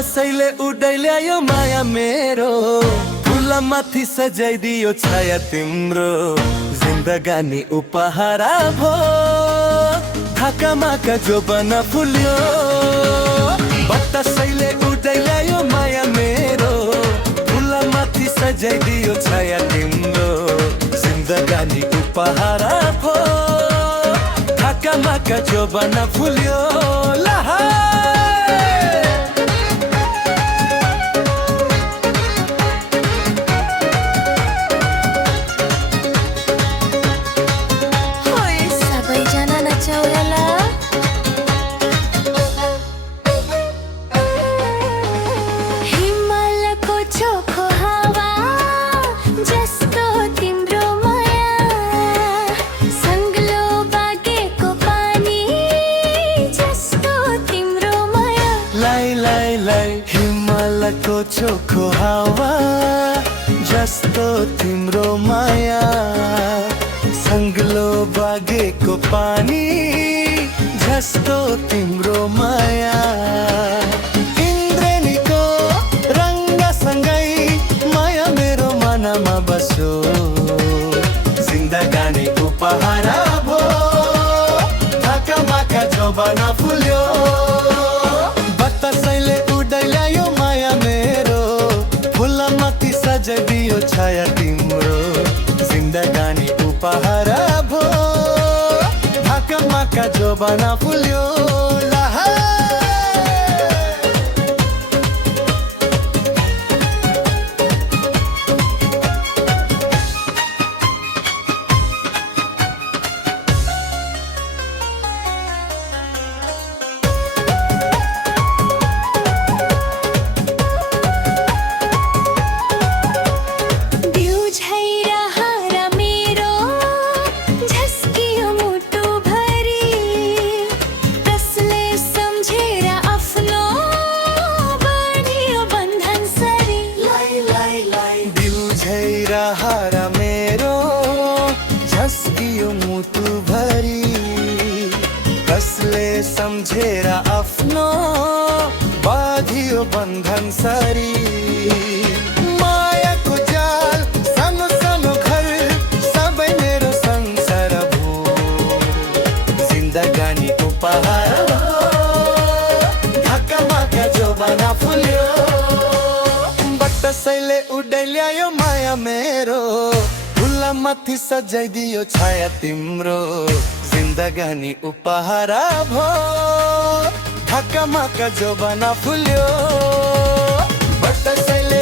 बतासैले उडैल्यायो माया मेरो, फुला माथि सजाइदियो छाया तिम्रो। जिन्दगानी उपहारा भो, थाकामाका जोबना फुल्यो। बतासैले उडैल्यायो माया मेरो, फुला माथि सजाइदियो छाया तिम्रो। जिन्दगानी उपहारा भो, थाकामाका जोबना फुल्यो। हिमालको चोखो हावा जस्तो तिम्रो माया, सङ्गलो बगेको पानी जस्तो तिम्रो माया। इन्द्रेणीको रङ्गसँगै माया मेरो मनमा बस्यो। जिन्दगानी उपहारा भो, थाकामाका जोबना फुल्यो। बतासैले उडैल्यायो माया मेरो, फुला माथि सजाइदियो छाया तिम्रो। जिन्दगानी उपहारा भो, थाकामाका जोबना फुल्यो। हारा मेरो झस्कियो मुटु भरी, कसले सम्झेर आफ्नो बाँधियो बन्धन सरी। मायाको जाल सानो सानो घर सबै मेरो संसार भो। जिन्दगानी उपहार ढाकामाका जोबना फुल्यो। बतासैले उडैल्यायो माया मेरो, फुला माथि सजाइदियो छाया तिम्रो। जिन्दगानी उपहारा भो, ढाकामाका जोबना फुल्यो। बतासैले